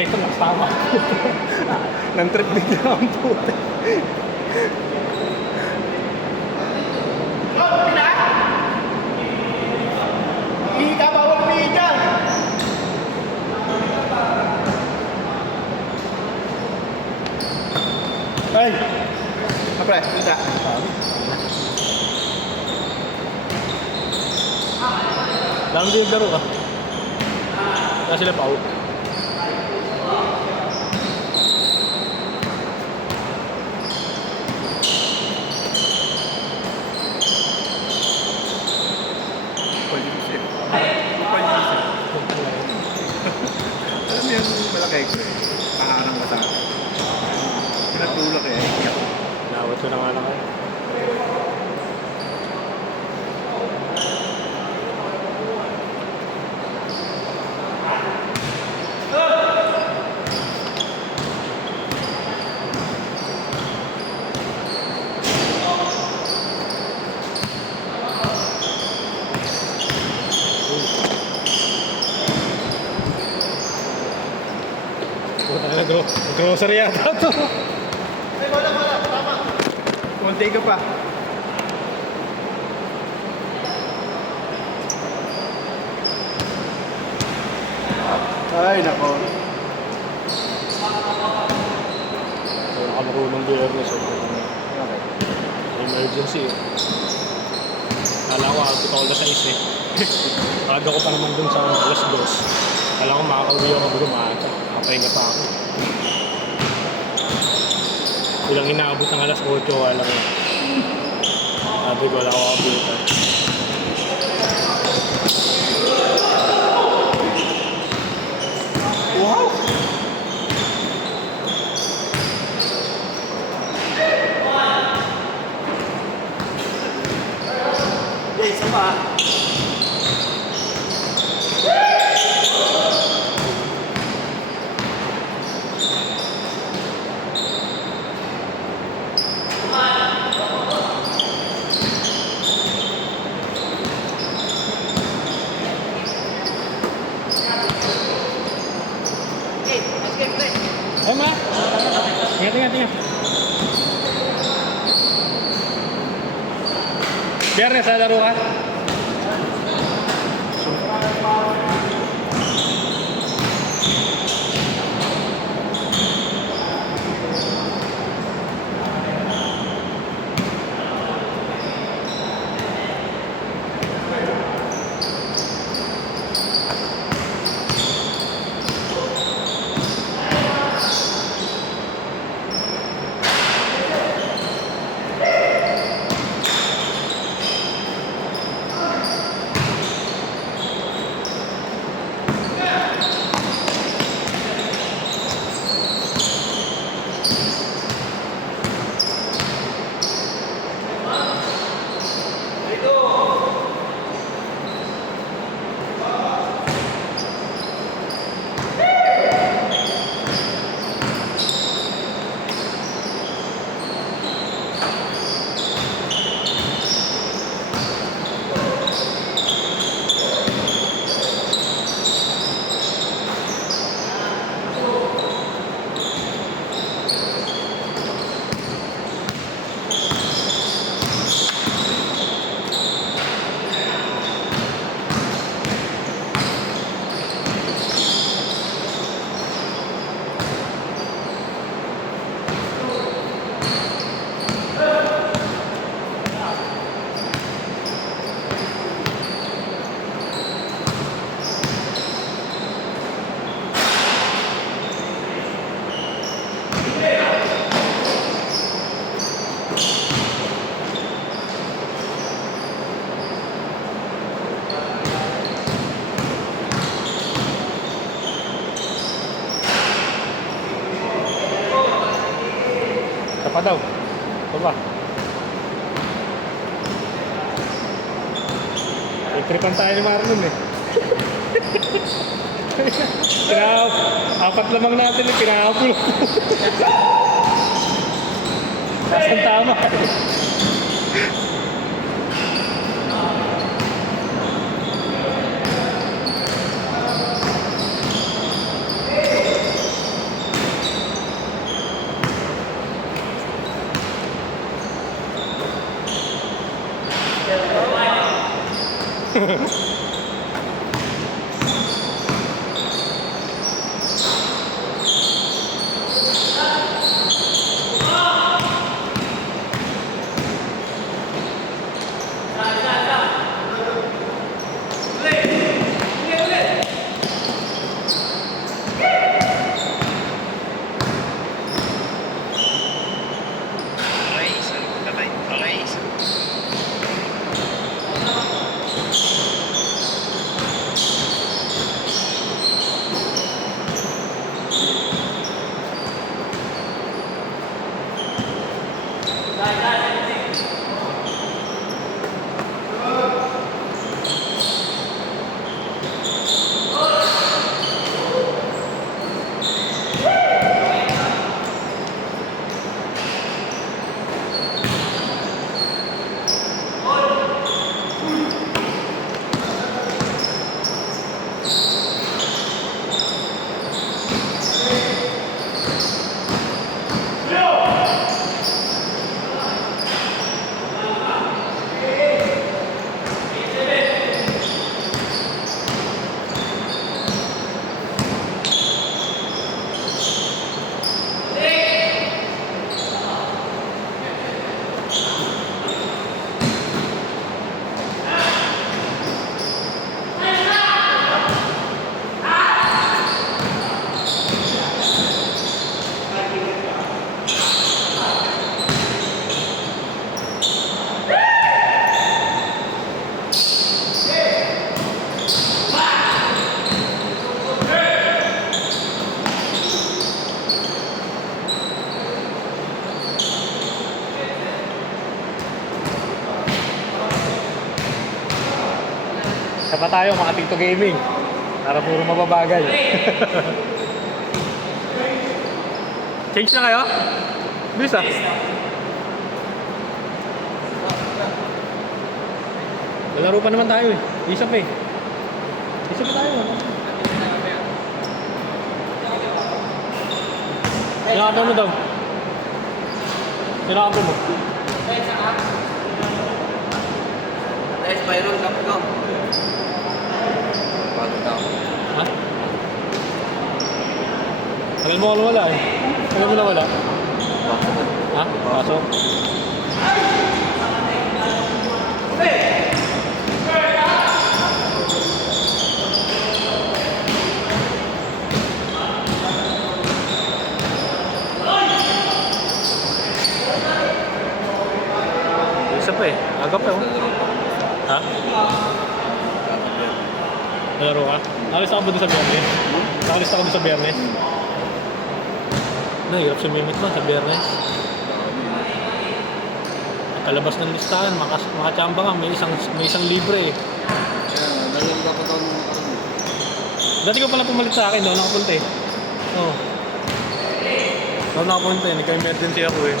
Ito nakasama. Nang-trip bigla ang puti. Hindi ka bawal umihi dyan! Ay! Kapre, hindi. Lang din yung laro ka. Kaya sila pa out. Alam mo yung malaki ko eh. Paharang ka sa akin. Pinatulak eh. Nawat ko na nga lang kayo. Grocery yata ito. Ay, wala. Tama. Konti ka pa. Ay, nako. Wala ka marunong biyernes. Emergency eh. Kala ko abot ako alas 6 eh. Aga ko pa naman dun sa alas 2. Kala ko makakauwi ako bago maaga. Nakapahinga pa ako. Bilang inaabot ng alas 8, wala ko. Sabi ko wala ko abutan. Wow! Hey, isa pa. Ay ma! Ingat. Biyernes sa laro ka? Ito pa daw. Ito ba? Itripan tayo ni Marlon eh. Apat lamang natin yung pinakapulo. Saan tama? Isa pa tayo mga Tito Gaming. Para puro mababagal. Change na kayo? Bilis ah. Lalaro pa naman tayo eh. Isa pa eh. Isa pa tayo. Sinakapan mo daw. Sinakapan mo. Guys, mayroon ka po. Ha? Tagal mo ka wala eh. Tagal mo na wala. Ha? Pasok? Isa pa eh. Aga pa oh. Ha? Nalaro ka? Nakalis ako ba doon sa biyernes? Nakalis ako doon sa biyernes? Hirap sumimit man sa biyernes. Kalabas ng listahan, makachamba ka, may isang libre eh. Dalawang dapat ako nung Dati ko pala pumalit sa akin, doon nakapunta eh. Oo. Doon nakapunta eh, nagka-emergency ako eh.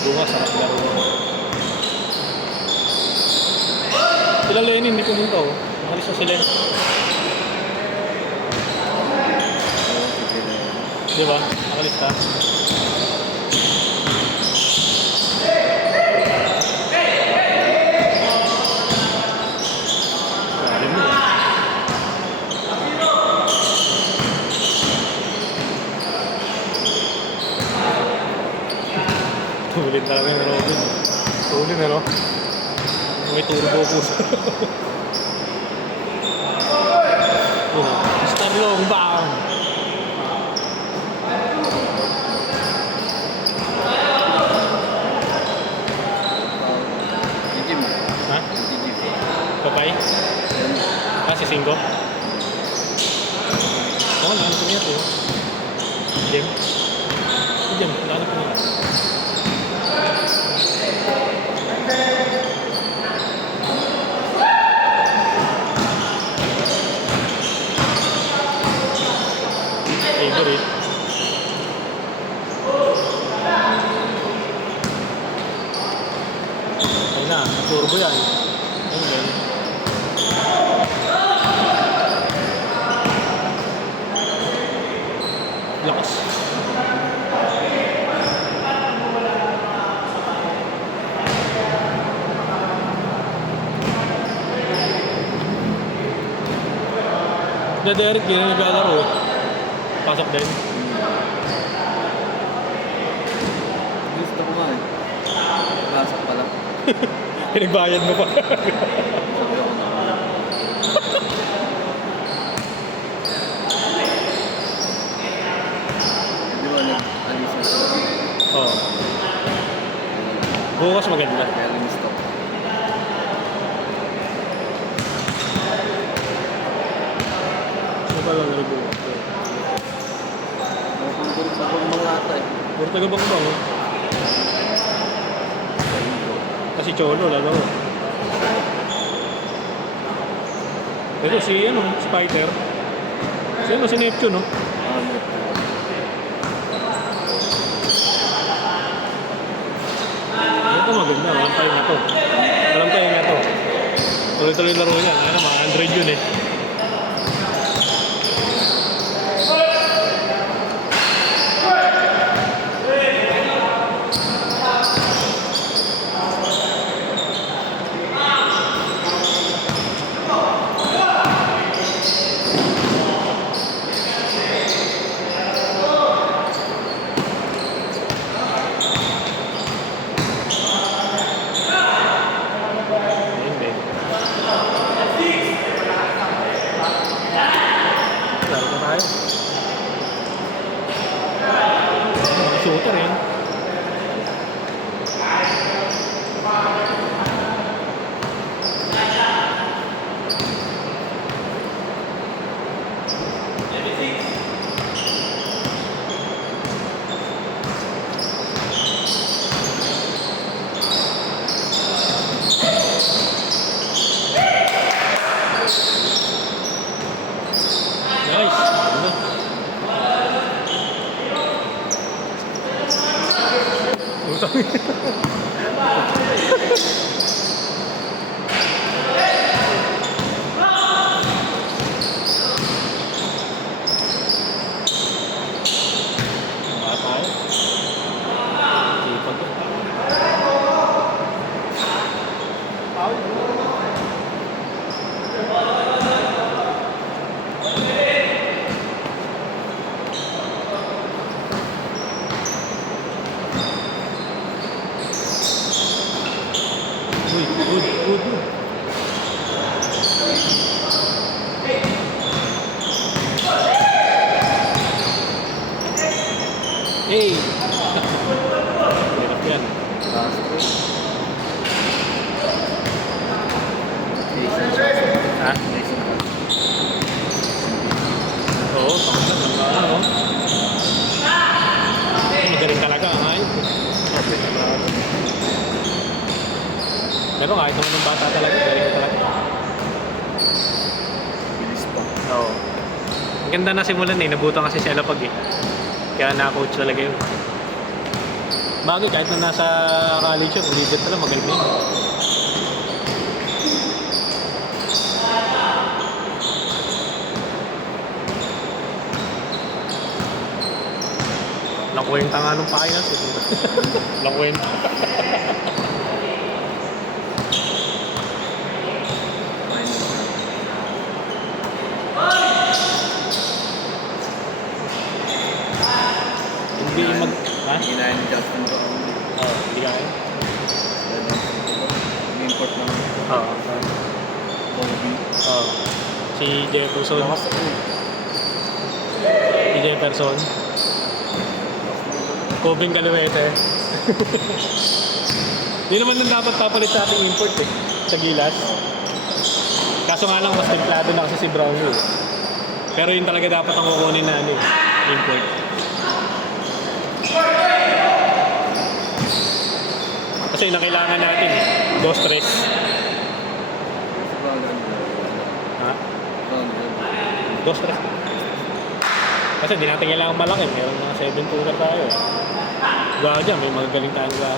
Bunga, sarap laro. Sila Lenny, hindi pumunta oh. Nakalis na sila. Di ba? Nakalis ka? Alam mo. Tulit talaga yung Robin. Tulit na no? May turbo po. Starlong bang! Jim. Ha? Jim. Papay? Si Singgo? Oo, nahanap ko niya ito. Jim? Si Jim, nahanap ko niya. Turbo yan. Ayun din. Lakas. Na Derek, yun yung naglalaro eh. Pasok din. Gusto ko nga eh. Lasak pala. Pinagbayad mo pa. Di ba nag-alisan ko? Oo. Bukas maganda. Kaya stop. Ano pa lang nag-bukas? Nakapagpuro sa mga ata eh. Puro taga-bang bang oh. Kasi Cholo, lalaro. Ito si ano, Spider. Si ano, si Neptune no? Ito maganda, walang tayo na to. Walang tayo na to. Tuloy-tuloy laro yan. Ano, mga Android yun eh. Ayun eh. Laro na tayo. Mga shooter yan. Nice. Ano? Utang. Mga tayo. Sipag ko. Uy, good. Hey! Hirap yan. Ha? Oo, pangat lang. Ano? Magaling talaga ang ayos. Pero kahit naman ng bata talaga, galing talaga. Bilis pa. Oo. Ang ganda na simulan eh, nabutan kasi si Alapag eh. Kaya na-coach talaga yun. Bagay, kahit na nasa college yun, leader talaga, magaling na yun. Walang kwenta nga nung finals eh. Walang kwenta. Hindi mag... Ha? Ginahin ni Justin ko. Oo, hindi kaya. Import lang. Oo. Bobby. Oo. Si Jefferson. Lakas ako. Si Jefferson. Kobing Caluete. Hindi naman nang dapat papalit sa ating import eh. Sa Gilas. Kaso nga lang mas templado na kasi si Brownie eh. Pero yun talaga dapat ang kukunin na ano eh. Import. Kasi yun ang kailangan natin eh. Dos tres. Ha? Dos tres. Kasi hindi natin kailangan malaki. Meron mga 7-2 tayo eh. Gawa dyan, may magagaling tayong gawa.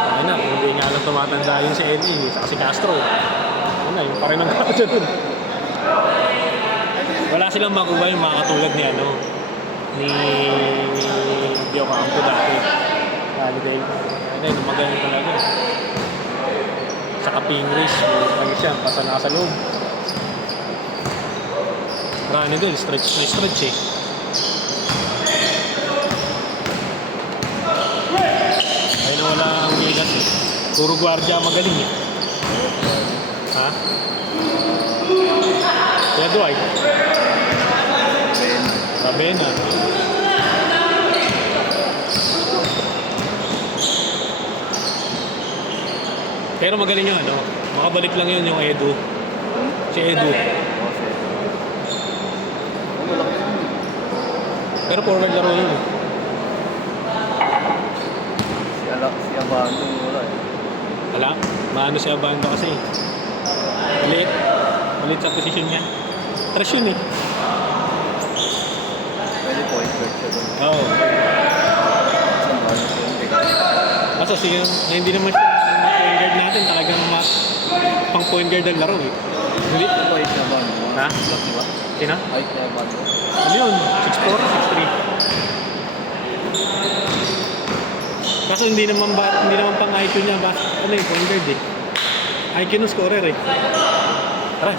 Ayun na, kung hindi nga lang tumatanda yun si Eddie, saka si Castro. Ayun na, yung pa rin ang kaso dun. Wala silang makuha yung mga katulad ni ano, ni Diocampo dati. Holiday. Ayun na, yung magaling talaga. Saka Pingris, ano siya, basta nasa loob. Rani din, stretch na stretch eh. Ayun na wala ang Gilas eh. Puro gwardiya magaling eh. Ha? Kaya Dwight, Ben. Rabena. Pero magaling yung ano, makabalik lang yun yung Edu. Si Edu. Malaki yun. Pero forward laro yun eh. Si Abando wala eh. Wala, maano si Abando kasi. Maliit. Maliit sa posisyon niya. Trash yun eh. Pwede point guard siya doon. Oo. Saan ba yung point guard? Kaso siya, hindi naman siya point guard natin. Talagang pang point guard ang laro eh. Hindi. Ito height na Abando. Ha? Block, di ba? Sino? Height na Abando. Ano yun? 6'4", 6'3". Kaso hindi naman pang IQ niya. Ano yung point guard eh. IQ ng scorer eh.